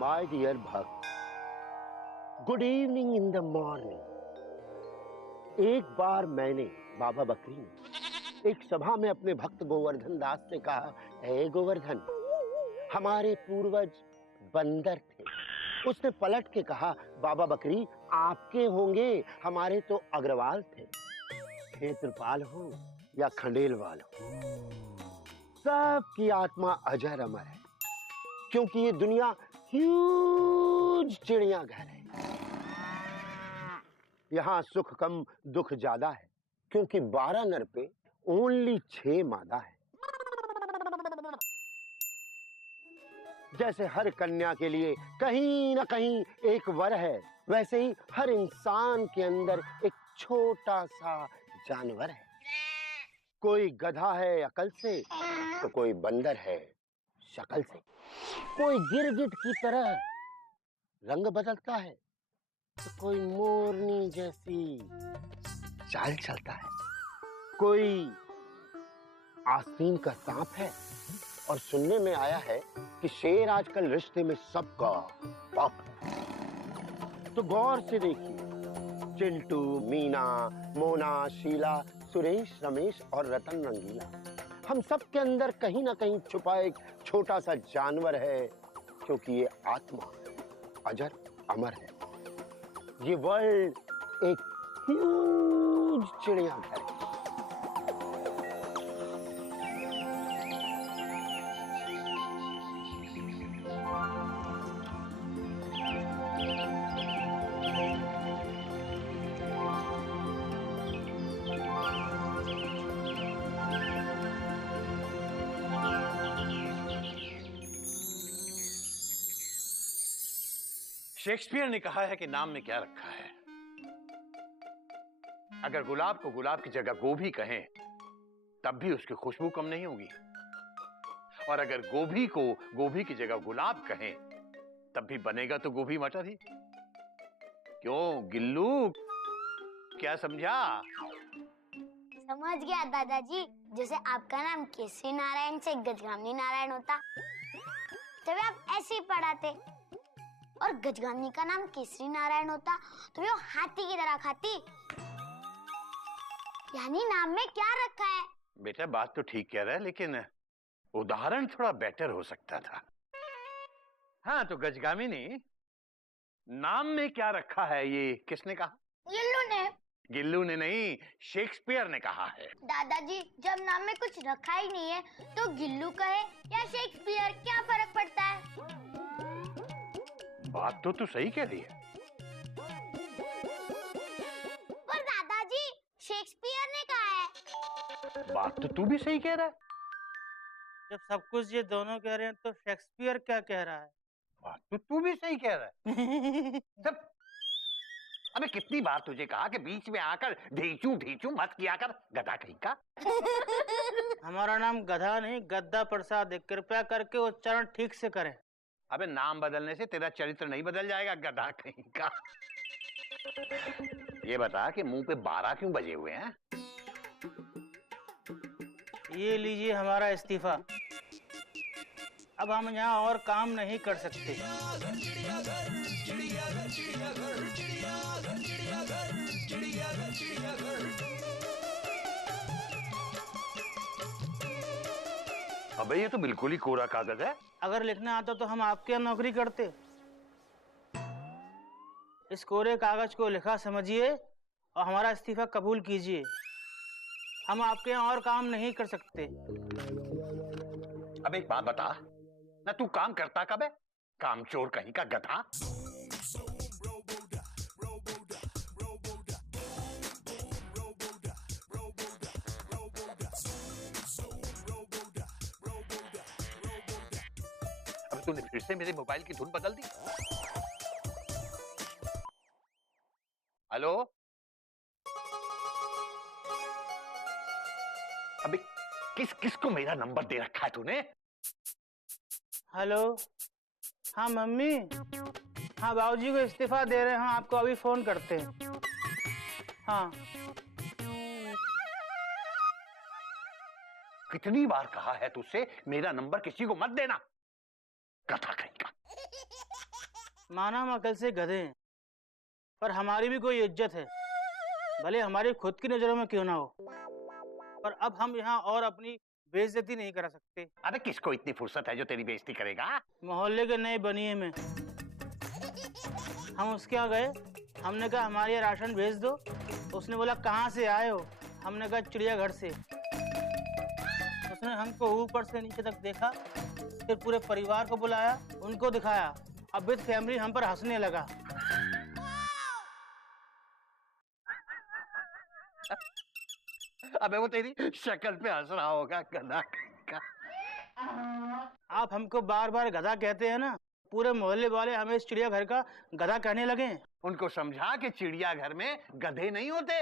My dear भक्त, good evening in the morning. एक बार मैंने, बाबा बकरी ने, एक सभा में अपने भक्त गोवर्धन दास से कहा, हे गोवर्धन, हमारे पूर्वज बंदर थे। उसने पलट के कहा, बाबा बकरी आपके होंगे, हमारे तो अग्रवाल थे। क्षेत्रपाल हो या खंडेलवाल हो, सबकी आत्मा अजर अमर है, क्योंकि ये दुनिया ह्यूज चिड़ियाघर है। यहाँ सुख कम दुख ज्यादा है, क्योंकि 12 नर पे ओनली 6 मादा है। जैसे हर कन्या के लिए कहीं ना कहीं एक वर है, वैसे ही हर इंसान के अंदर एक छोटा सा जानवर है। कोई गधा है अकल से, तो कोई बंदर है शक्ल से। कोई गिरगिट की तरह रंग बदलता है, तो कोई मोरनी जैसी चाल चलता है। कोई आस्तीन का सांप है, और सुनने में आया है कि शेर आजकल रिश्ते में सबका बाप है। तो गौर से देखिए, चिंटू, मीना, मोना, शीला, सुरेश, रमेश और रतन रंगीला, हम सब के अंदर कहीं ना कहीं छुपा एक छोटा सा जानवर है, क्योंकि ये आत्मा अजर अमर है। ये वर्ल्ड एक ह्यूज चिड़ियाघर है। शेक्सपियर ने कहा है कि नाम में क्या रखा है। अगर गुलाब को गुलाब की जगह गोभी कहें, तब भी उसकी खुशबू कम नहीं होगी, और अगर गोभी को गोभी की जगह गुलाब कहें, तब भी बनेगा तो गोभी मटर ही। क्यों गिल्लू, क्या समझा? समझ गया दादाजी। जैसे आपका नाम केसरी नारायण से गजगामिनी नारायण होता, तभी आप ऐसे ही पढ़ाते, और गजगामिनी का नाम केसरी नारायण होता तो वो हाथी की तरह खाती। यानी नाम में क्या रखा है? बेटा बात तो ठीक कह रहा है, लेकिन उदाहरण थोड़ा बेटर हो सकता था। हाँ, तो गजगामिनी, नाम में क्या रखा है ये किसने कहा? गिल्लू ने। गिल्लू ने नहीं, शेक्सपियर ने कहा है। दादाजी, जब नाम में कुछ रखा ही नहीं है, तो गिल्लू कहे या शेक्सपियर, क्या फर्क पड़ता है? बात तो तू सही कह रही है। पर दादाजी, शेक्सपियर ने कहा है। बात तो तू भी सही कह रहा है। जब सब कुछ ये दोनों कह रहे हैं, तो शेक्सपियर क्या कह रहा है? बात तो तू भी सही कह रहा है। सब अबे कितनी बार तुझे कहा कि बीच में आकर ढीचू ढीचू मत किया कर, गधा कहीं का। हमारा नाम गधा नहीं, गद्दा प्रसाद है। कृपया करके उच्चारण ठीक से करें। अबे नाम बदलने से तेरा चरित्र नहीं बदल जाएगा, गधा कहीं का। ये बता कि मुंह पे 12 क्यों बजे हुए हैं? ये लीजिए हमारा इस्तीफा। अब हम यहाँ और काम नहीं कर सकते। अबे ये तो बिल्कुल ही कोरा कागज है। अगर लिखना आता तो हम आपके यहाँ नौकरी करते। इस कोरे कागज को लिखा समझिए और हमारा इस्तीफा कबूल कीजिए। हम आपके यहाँ और काम नहीं कर सकते। अब एक बात बता ना, तू काम करता कब है? कामचोर कहीं का गधा। अब तूने फिर से मेरे मोबाइल की धुन बदल दी। हेलो, अबे किसको मेरा नंबर दे रखा है तूने? हेलो, हाँ मम्मी, हाँ बाबूजी को इस्तीफा दे रहे हैं, हाँ आपको अभी फोन करते हैं। हाँ, कितनी बार कहा है तुझसे मेरा नंबर किसी को मत देना, गधा कहीं का। माना हम अकल से गधे हैं, पर हमारी भी कोई इज्जत है, भले हमारी खुद की नजरों में क्यों ना हो। पर अब हम यहाँ और अपनी बेइज्जती नहीं करा सकते। अबे किसको इतनी फुर्सत है जो तेरी बेइज्जती करेगा? मोहल्ले के नए बनिए में हम उसके यहाँ गए, हमने कहा हमारे यहाँ राशन भेज दो। उसने बोला कहाँ से आए हो? हमने कहा चिड़ियाघर से। उसने हमको ऊपर से नीचे तक देखा, फिर पूरे परिवार को बुलाया, उनको दिखाया, अब विद फैमिली हम पर हंसने लगा। अबे वो तेरी शक्ल पे हंस रहा होगा गधा का। आप हमको बार बार गधा कहते हैं ना, पूरे मोहल्ले वाले हमें इस चिड़ियाघर का गधा कहने लगे। उनको समझा कि चिड़ियाघर में गधे नहीं होते।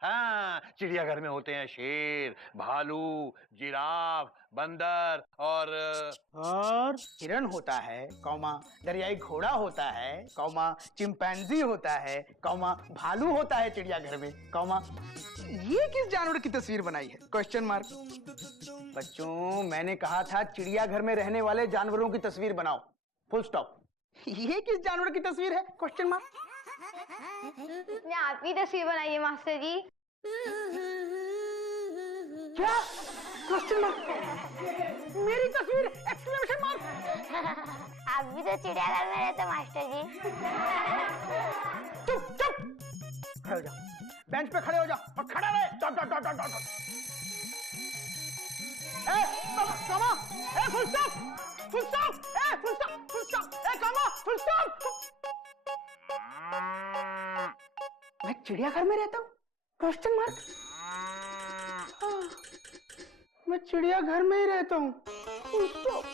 हाँ, चिड़ियाघर में होते हैं शेर, भालू, जिराफ, बंदर और हिरण होता है, कौमा दरियाई घोड़ा होता है, कौमा चिंपैंजी होता है, कौमा भालू होता है चिड़ियाघर में, कौमा ये किस जानवर की तस्वीर बनाई है? Question mark. बच्चों, मैंने कहा था चिड़ियाघर में रहने वाले जानवरों की तस्वीर बनाओ, फुल स्टॉप। ये किस जानवर की तस्वीर है? Question mark. मैं आपकी तस्वीर बनाई है मास्टर जी। क्या? Question mark. मेरी तस्वीर! Exclamation mark. आप भी तो चिड़ियाघर में रहते मास्टर जी। चुप चुप, खड़े हो जाओ, बेंच पे खड़े हो जाओ और खड़ा रहे। Dot dot dot dot dot. Comma, full stop, full stop, full stop, full stop, comma, full stop. मैं चिड़ियाघर में रहता हूँ? Question mark. मैं चिड़ियाघर में ही रहता हूँ, फुल स्टॉप।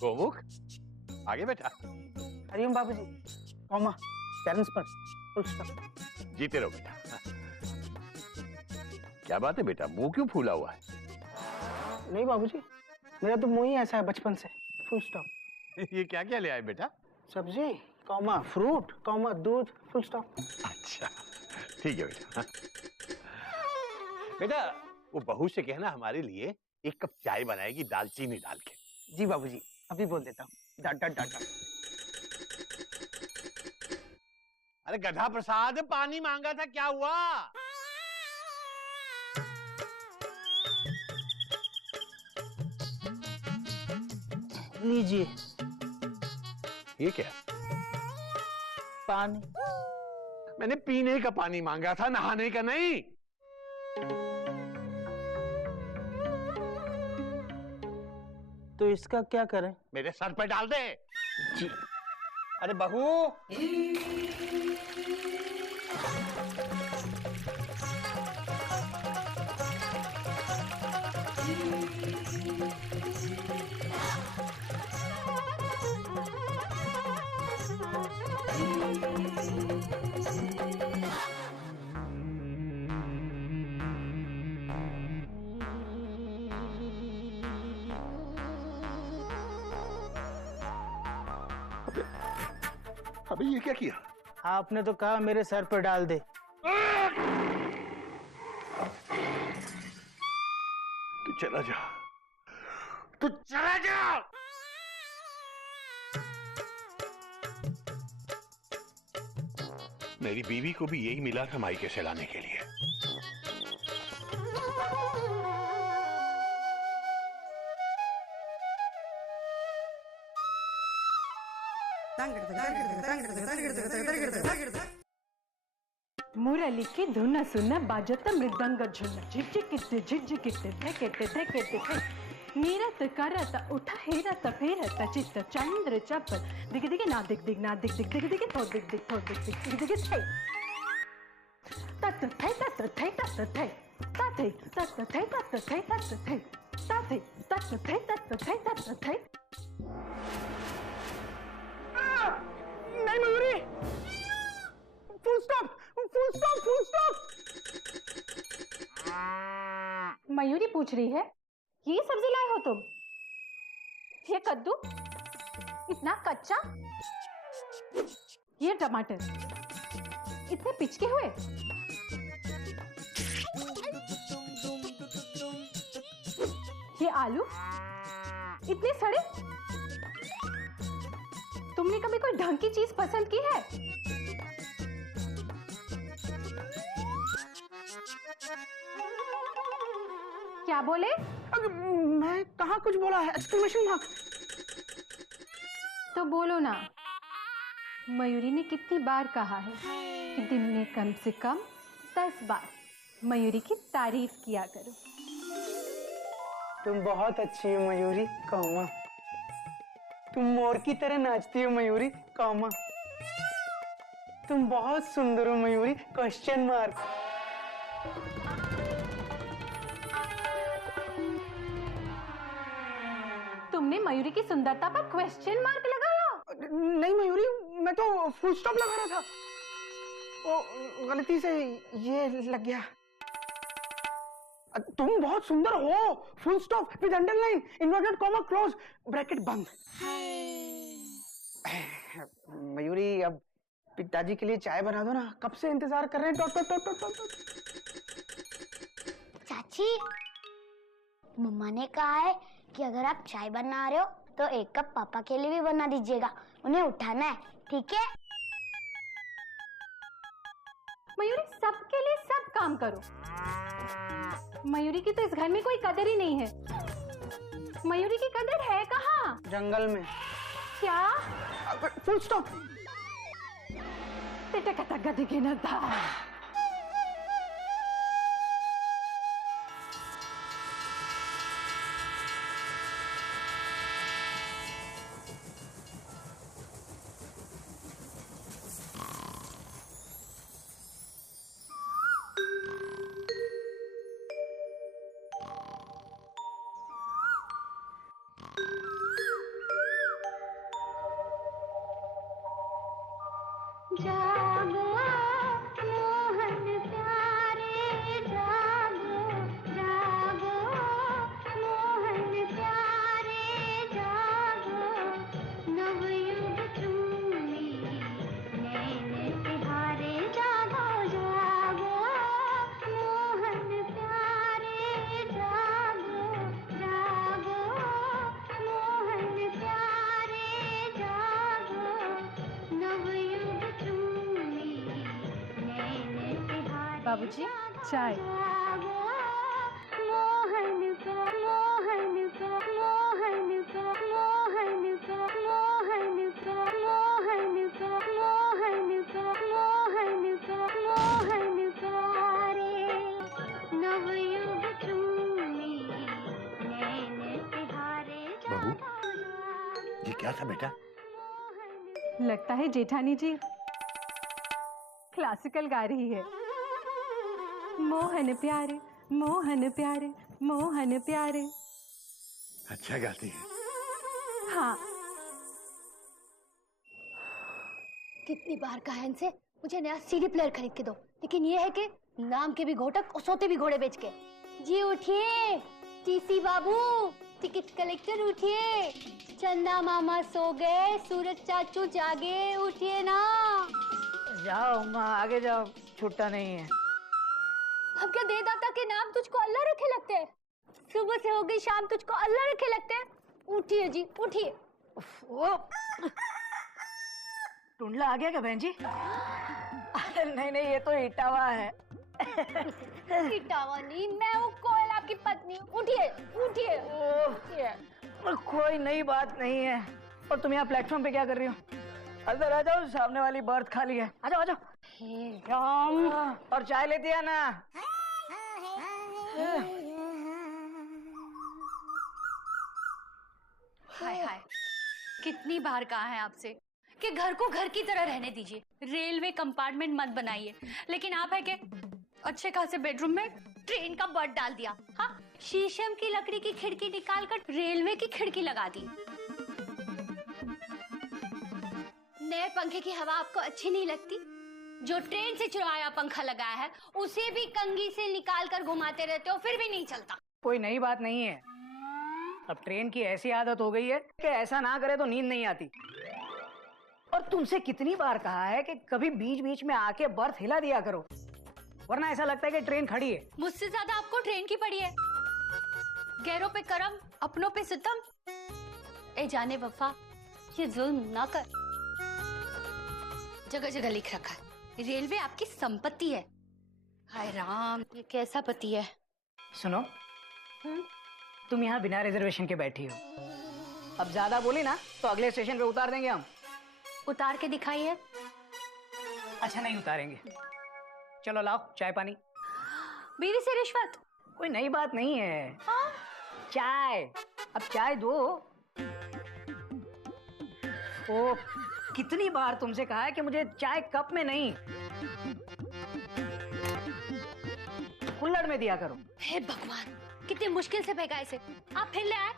गोमुख, आगे बेटा। हरिओम बाबूजी, कॉमा, पेरेंट्स पर, फुल स्टॉप। जीते रहो बेटा। क्या बात है बेटा, मुंह क्यों फूला हुआ है? नहीं बाबूजी, मेरा तो मुंह ही ऐसा है बचपन से, फुल स्टॉप। ये क्या क्या ले आए बेटा? सब्जी, कॉमा फ्रूट, कॉमा दूध, फुल स्टॉप। अच्छा, ठीक है बेटा। बेटा, वो बहू से कहना हमारे लिए 1 कप चाय बनाएगी दालचीनी डाल के। जी बाबूजी, अभी बोल देता हूँ। डट डट डट डट। अरे गधा प्रसाद, पानी मांगा था, क्या हुआ? लीजिए। ये क्या? पानी। मैंने पीने का पानी मांगा था, नहाने का नहीं। तो इसका क्या करें? मेरे सर पे डाल दे। जी। अरे बहू, अबे ये क्या किया? आपने तो कहा मेरे सर पर डाल दे। तू चला जा, तू चला जा। मेरी बीवी को भी यही मिला था मायके से लाने के लिए। ಮುರಳಿಕೆ ಧುನ ಸುನ ಬಾಜತ ಮೃದಂಗ ಝುನ झिकझिकिते झिकझिकिते ಧೆಕೆತೆ ಧೆಕೆತೆ मीरत करत उठा हेरत फेरत चित्त चंद्र चपल दिग दिग ना दिग दिग ना दिग दिग दिग दिग थो दिग दिग थो दिग दिग दिग दिग थे तत थे तत थे तत थे तत थे तत थे तत थे तत थे तत थे तत थे तत थे तत थे। नहीं Mayuri, full stop, full stop, full stop. Mayuri पूछ रही है ये सब्जी लाए हो तुम? ये कद्दू इतना कच्चा, ये टमाटर इतने पिचके हुए। ये आलू इतने सड़े। तुमने कभी कोई ढंग की चीज पसंद की है? क्या बोले? मैं कहाँ कुछ बोला है? Exclamation mark. तो बोलो ना। मयूरी ने कितनी बार कहा है कि दिन में कम से कम 10 बार मयूरी की तारीफ किया करो। तुम बहुत अच्छी हो मयूरी, कौमा। तुम मोर की तरह नाचती हो मयूरी, कौमा। तुम बहुत सुंदर हो मयूरी, क्वेश्चन मार्क। तुमने मयूरी की सुंदरता पर क्वेश्चन मार्क लगाया? नहीं मयूरी, मैं तो फुल स्टॉप लगा रहा था। वो गलती से ये लग गया। तुम बहुत सुंदर हो, full stop with underline, inverted comma, close bracket बंद। मयूरी, अब पिताजी के लिए चाय बना दो ना, कब से इंतजार कर रहे हैं। Dot dot dot dot dot. चाची, मम्मा ने कहा है कि अगर आप चाय बना रहे हो तो एक कप पापा के लिए भी बना दीजिएगा, उन्हें उठाना है, ठीक है? मयूरी, सबके लिए सब काम करो। मयूरी की तो इस घर में कोई कदर ही नहीं है। मयूरी की कदर है कहाँ? जंगल में। क्या? Full stop. गधे के नदा। जागो मोहन प्यारे, जागो जागो मोहन प्यारे, जागो नवयुग चूमी नैन तिहारे, जागो जागो मोहन प्यारे, जागो जागो मोहन प्यारे, जागो नवयुग। बाबूजी, चाय। मोहन को मोहन को मोहन को मोहन को मोहन को मोहन को मोहन को मोहन को मोहन को रे नवयुग चूमी नैन तिहारे। बहू, ये क्या था बेटा? लगता है जेठानी जी क्लासिकल गा रही है। मोहन प्यारे, मोहन प्यारे, मोहन प्यारे। अच्छा गाती है। हाँ। कितनी बार कहा इनसे मुझे नया सीडी प्लेयर खरीद के दो, लेकिन ये है कि नाम के भी घोटक और सोते भी घोड़े बेच के। जी उठिए टीसी बाबू, टिकट कलेक्टर उठिए, चंदा मामा सो गए, सूरज चाचू जागे, उठिए ना। जाओ माँ, आगे जाओ, छूटता नहीं है। अब क्या देदाता के नाम तुझको अल्लाह रखे लगते हैं? सुबह से हो गई शाम, तुझको अल्लाह रखे लगते हैं? उठिए जी, उठिए। टुंडला आ गया क्या बहन जी? नहीं नहीं, ये तो इटावा है। इटावा नहीं, मैं हूँ कोयल, आपकी पत्नी। उठिए उठिए उठिए। कोई नई बात नहीं है। और तुम यहाँ प्लेटफॉर्म पे क्या कर रही हो? अंदर आ जाओ, सामने वाली बर्थ खाली है। आ जाओ आ जाओ। हे राम। और चाय लेती है ना? हाय हाय, कितनी बार कहा है आपसे कि घर को घर की तरह रहने दीजिए, रेलवे कंपार्टमेंट मत बनाइए, लेकिन आप है कि अच्छे खासे बेडरूम में ट्रेन का बर्थ डाल दिया। हाँ, शीशम की लकड़ी की खिड़की निकालकर रेलवे की खिड़की लगा दी। नए पंखे की हवा आपको अच्छी नहीं लगती? जो ट्रेन से चुराया पंखा लगाया है उसे भी कंघी से निकाल कर घुमाते रहते हो, फिर भी नहीं चलता। कोई नई बात नहीं है। अब ट्रेन की ऐसी आदत हो गई है कि ऐसा ना करे तो नींद नहीं आती। और तुमसे कितनी बार कहा है कि कभी बीच बीच में आके बर्थ हिला दिया करो, वरना ऐसा लगता है कि ट्रेन खड़ी है। मुझसे ज्यादा आपको ट्रेन की पड़ी है। गैरों पे करम, अपनों पे सितम। ए जाने वफा, ये जुल्म ना कर। जगह जगह लिख रखा है रेलवे आपकी संपत्ति है। हाय राम, ये कैसा पति है। सुनो, तुम यहाँ बिना रिजर्वेशन के बैठी हो। अब ज्यादा बोली ना तो अगले स्टेशन पे उतार देंगे हम। उतार के दिखाइए। अच्छा नहीं उतारेंगे। चलो लाओ चाय पानी। बीवी से रिश्वत कोई नई बात नहीं है। चाय, अब चाय दो। ओ, कितनी बार तुमसे कहा है कि मुझे चाय कप में नहीं कुल्हड़ में दिया करो। हे भगवान, कितनी मुश्किल से फेंका इसे। आप फिर ले आए।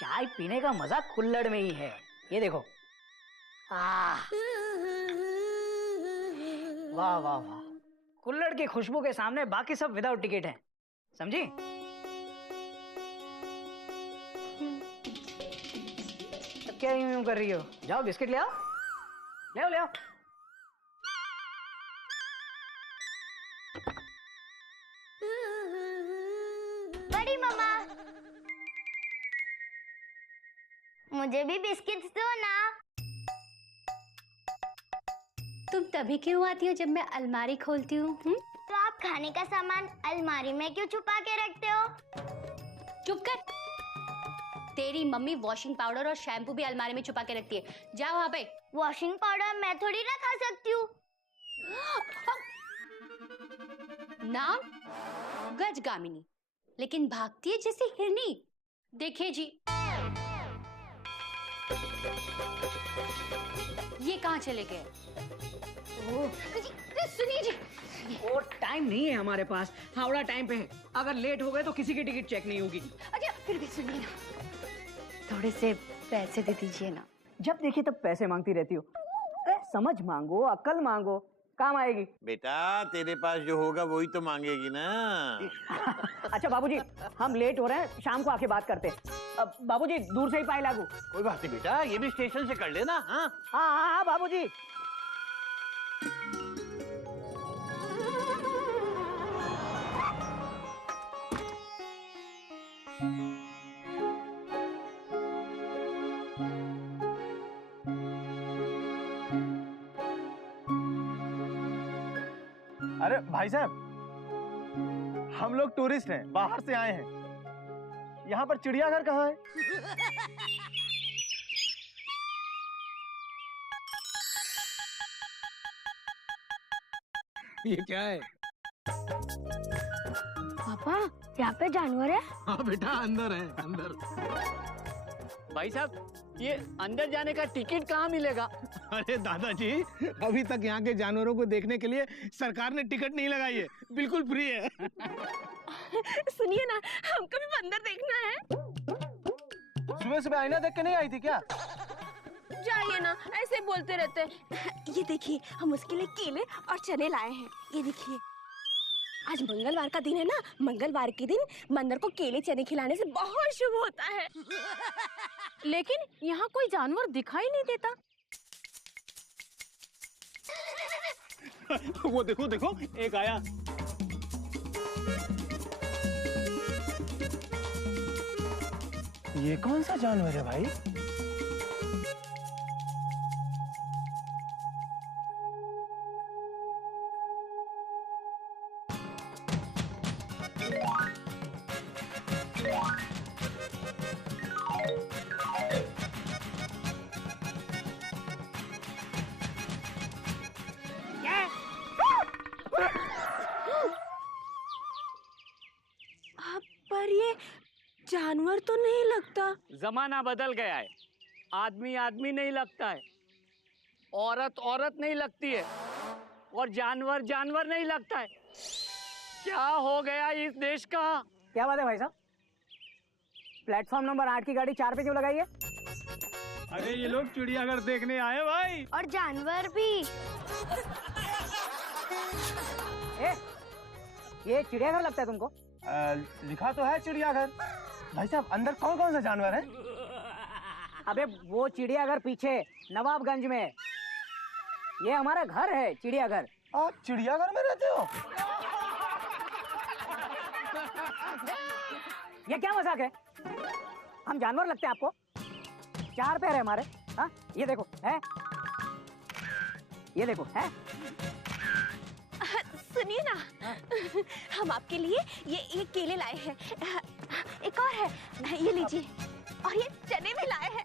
चाय पीने का मजा कुल्हड़ में ही है। ये देखो। वाह वाह वाह, कुल्हड़ की खुशबू के सामने बाकी सब विदाउट टिकट हैं, समझी? तो क्या यूं कर रही हो? जाओ बिस्किट ले आओ, ले आओ ले आओ। बड़ी मम्मा, मुझे भी बिस्किट्स दो ना। तुम तभी क्यों आती हो जब मैं अलमारी खोलती हूँ? तो आप खाने का सामान अलमारी में क्यों छुपा के रखते हो? चुप कर। तेरी मम्मी वॉशिंग पाउडर और शैम्पू भी अलमारी में छुपा के रखती है। जा वहाँ पे। वॉशिंग पाउडर मैं थोड़ी ना खा सकती हूँ। नाम गजगामिनी, लेकिन भागती है जैसे हिरनी। देखिए जी, ये कहाँ चले गए? सुनिए जी, वो टाइम नहीं है हमारे पास। हावड़ा टाइम पे है। अगर लेट हो गए तो किसी की टिकट चेक नहीं होगी। अच्छा फिर भी सुनिए ना, थोड़े से पैसे दे दीजिए ना। जब देखिए तब पैसे मांगती रहती हो। समझ मांगो, अक्ल मांगो, काम आएगी। बेटा तेरे पास जो होगा वही तो मांगेगी ना। अच्छा बाबूजी, हम लेट हो रहे हैं, शाम को आके बात करते हैं। बाबूजी दूर से ही पाए लागू। कोई बात नहीं बेटा, ये भी स्टेशन से कर लेना। हाँ हाँ हाँ हाँ बाबूजी। अरे भाई साहब, हम लोग टूरिस्ट हैं, बाहर से आए हैं। यहाँ पर चिड़ियाघर कहाँ है? ये क्या है? पापा, यहाँ पे जानवर है? हाँ बेटा, अंदर है, अंदर। भाई साहब, ये अंदर जाने का टिकट कहाँ मिलेगा? अरे दादाजी, अभी तक यहाँ के जानवरों को देखने के लिए सरकार ने टिकट नहीं लगाई है, बिल्कुल फ्री है। सुनिए ना, हमको भी बंदर देखना है। सुबह सुबह आईना देख के नहीं आई थी क्या? जाइए ना, ऐसे बोलते रहते हैं। ये देखिए, हम उसके लिए केले और चने लाए हैं। ये देखिए, आज मंगलवार का दिन है ना, मंगलवार के दिन बंदर को केले चने खिलाने से बहुत शुभ होता है। लेकिन यहाँ कोई जानवर दिखाई नहीं देता। वो देखो देखो, एक आया। ये कौन सा जानवर है भाई? पर ये जानवर तो नहीं लगता। जमाना बदल गया है, आदमी आदमी नहीं लगता है, औरत औरत नहीं लगती है, और जानवर जानवर नहीं लगता है। क्या हो गया इस देश का? क्या बात है भाई साहब? प्लेटफॉर्म नंबर 8 की गाड़ी 4 पे क्यों लगाई है? अरे ये लोग चिड़ियाघर देखने आए भाई। और जानवर भी। ये चिड़ियाघर लगता है तुमको? लिखा तो है चिड़ियाघर। भाई साहब, अंदर कौन कौन सा जानवर है? अबे वो चिड़ियाघर पीछे नवाबगंज में है। ये हमारा घर है चिड़ियाघर। आप चिड़ियाघर में रहते हो? ये क्या मजाक है? हम जानवर लगते हैं आपको? 4 पैर है हमारे। हाँ, ये देखो है, ये देखो है। सुनिए ना, हम आपके लिए ये केले लाए हैं, एक और है, ये लीजिए, और ये चने भी लाए हैं।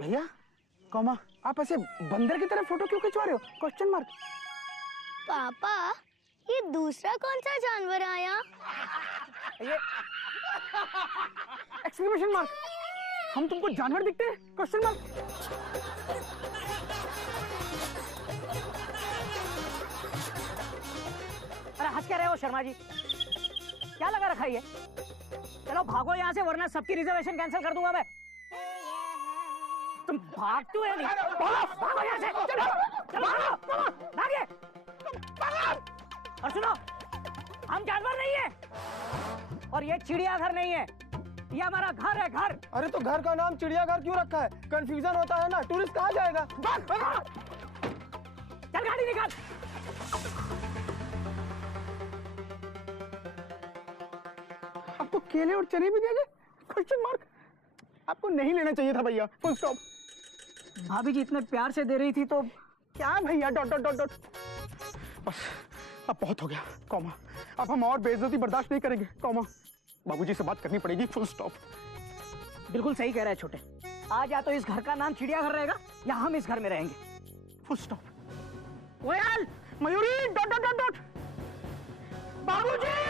भैया कौमा, आप ऐसे बंदर की तरह फोटो क्यों खिंचवा रहे हो? Question mark. पापा, ये दूसरा कौन सा जानवर आया? ये एक्सक्लेमेशन मार्क। हम तुमको जानवर दिखते हैं? Question mark. अरे हंस क्या रहे हो शर्मा जी? क्या लगा रखा है ये? चलो भागो यहाँ से, वरना सबकी रिजर्वेशन कैंसिल कर दूंगा मैं। तुम भागते हुए नहीं, भागो यहाँ से, चलो चलो भागे। और सुनो, हम जानवर नहीं है, और ये चिड़ियाघर नहीं है, ये हमारा घर है, घर। अरे तो घर का नाम चिड़ियाघर क्यों रखा है? कंफ्यूजन होता है ना, टूरिस्ट कहाँ जाएगा? चल गाड़ी निकाल। आपको केले और चने भी दिए गए? Question mark. आपको नहीं लेना चाहिए था भैया, फुल स्टॉप। भाभी जी इतने प्यार से दे रही थी तो क्या भैया, डॉट डॉट डॉट डॉट। बस अब बहुत हो गया कौमा, अब हम और बेइज्जती बर्दाश्त नहीं करेंगे कौमा। बाबूजी से बात करनी पड़ेगी, फुल स्टॉप। बिल्कुल सही कह रहा है छोटे। आज या तो इस घर का नाम चिड़ियाघर रहेगा या हम इस घर में रहेंगे, full stop. Koyal, Mayuri, dot dot dot dot. बाबूजी!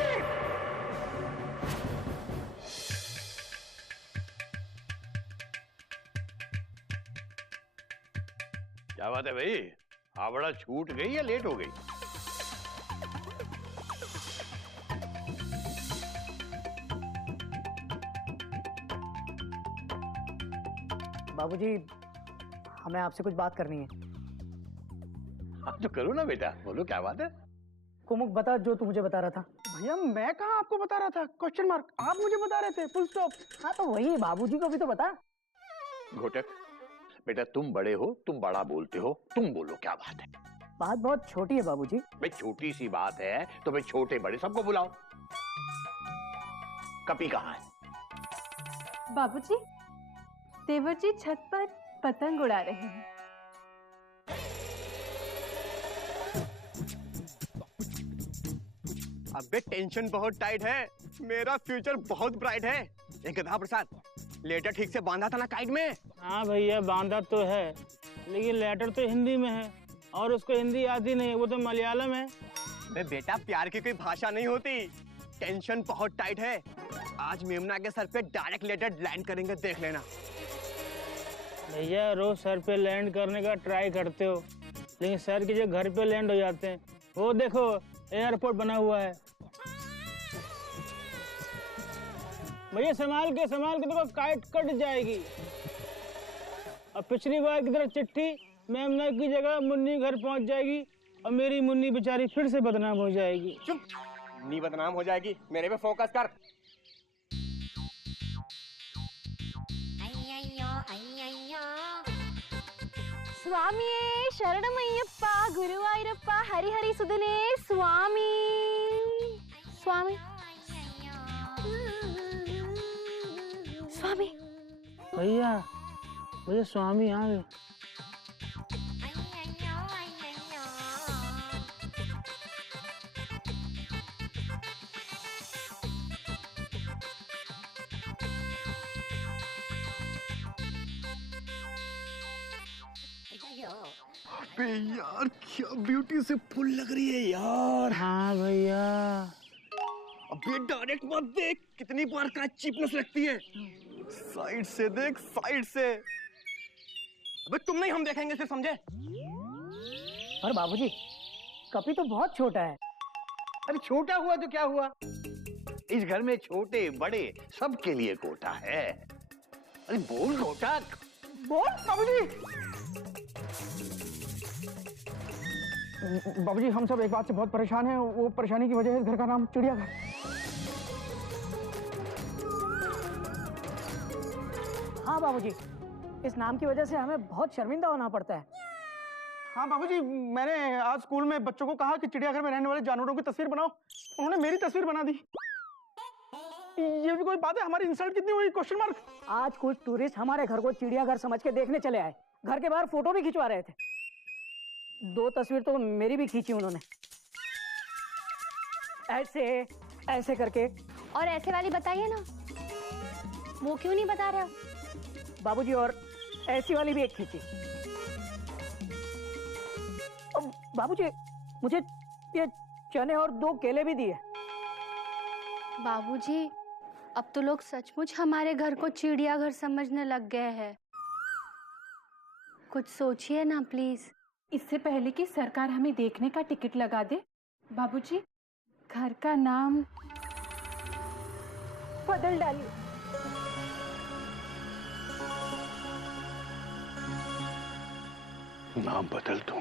क्या बात है भाई, हावड़ा छूट गई या लेट हो गई? बाबूजी हमें आपसे कुछ बात करनी है। हाँ तो करो ना बेटा, बोलो क्या बात है। कुमुक बता जो तू मुझे बता रहा था। भैया मैं कहाँ आपको बता रहा था? Question mark. आप मुझे बता रहे थे, फुल स्टॉप। हाँ तो वही, बाबूजी को भी तो बता। घोटक बेटा, तुम बड़े हो, तुम बड़ा बोलते हो, तुम बोलो क्या बात है। बात बहुत छोटी है बाबूजी। भाई छोटी सी बात है तो भाई छोटे बड़े सबको बुलाओ। कपी कहाँ है? बाबूजी, देवर जी छत पर पतंग उड़ा रहे हैं। अबे टेंशन बहुत टाइट है, मेरा फ्यूचर बहुत ब्राइट है। एक गधा प्रसाद, लेटर ठीक से बांधा था ना काइट में? हाँ भैया बांधा तो है, लेकिन लेटर तो हिंदी में है और उसको हिंदी आती नहीं है, वो तो मलयालम है। अबे बेटा प्यार की कोई भाषा नहीं होती। टेंशन बहुत टाइट है। आज मेमना के सर पे डायरेक्ट लेटर लैंड करेंगे, देख लेना। भैया रोज सर पे लैंड करने का ट्राई करते हो, लेकिन सर के जो घर पे लैंड हो जाते हैं। वो देखो एयरपोर्ट बना हुआ है। भैया संभाल के देखो, काइट कट जाएगी। अब पिछली बार की तरह चिट्ठी मेमना की जगह मुन्नी घर पहुंच जाएगी और मेरी मुन्नी बेचारी फिर से बदनाम हो जाएगी। चुप, मुन्नी बदनाम हो जाएगी, मेरे पे फोकस कर। स्वामी शरणमय्यप्पा गुरुवायूरप्पा हरि हरि सुदने स्वामी स्वामी स्वामी। भैया स्वामी आ गए। अबे यार क्या ब्यूटी से फुल लग रही है यार। हाँ भैया। अबे डायरेक्ट मत देख, कितनी बार का चिपनेस लगती है। साइड से देख, साइड से। अबे तुम नहीं, हम देखेंगे फिर, समझे? और बाबूजी कपी तो बहुत छोटा है। अरे छोटा हुआ तो क्या हुआ, इस घर में छोटे बड़े सबके लिए कोटा है। अरे बोल घोटक, बोल। बाबूजी हम सब एक बात से बहुत परेशान हैं, वो परेशानी की वजह है इस घर का नाम चिड़ियाघर। हाँ बाबूजी, इस नाम की वजह से हमें बहुत शर्मिंदा होना पड़ता है। हाँ बाबूजी, मैंने आज स्कूल में बच्चों को कहा कि चिड़ियाघर में रहने वाले जानवरों की तस्वीर बनाओ। उन्होंने मेरी तस्वीर बना दी। ये भी कोई बात है? हमारी इंसल्ट कितनी हुई? Question mark. आज कुछ टूरिस्ट हमारे घर को चिड़ियाघर समझ के देखने चले आए। घर के बाहर फोटो भी खिंचवा रहे थे। 2 तस्वीर तो मेरी भी खींची उन्होंने, ऐसे ऐसे करके। और ऐसे वाली बताइए ना, वो क्यों नहीं बता रहे हो? बाबूजी, और ऐसी वाली भी एक खींची। बाबूजी, मुझे ये चने और 2 केले भी दिए। बाबूजी, अब तो लोग सचमुच हमारे घर को चिड़ियाघर समझने लग गए हैं। कुछ सोचिए ना प्लीज। इससे पहले कि सरकार हमें देखने का टिकट लगा दे, बाबूजी घर का नाम बदल डालिए। नाम बदल दूं?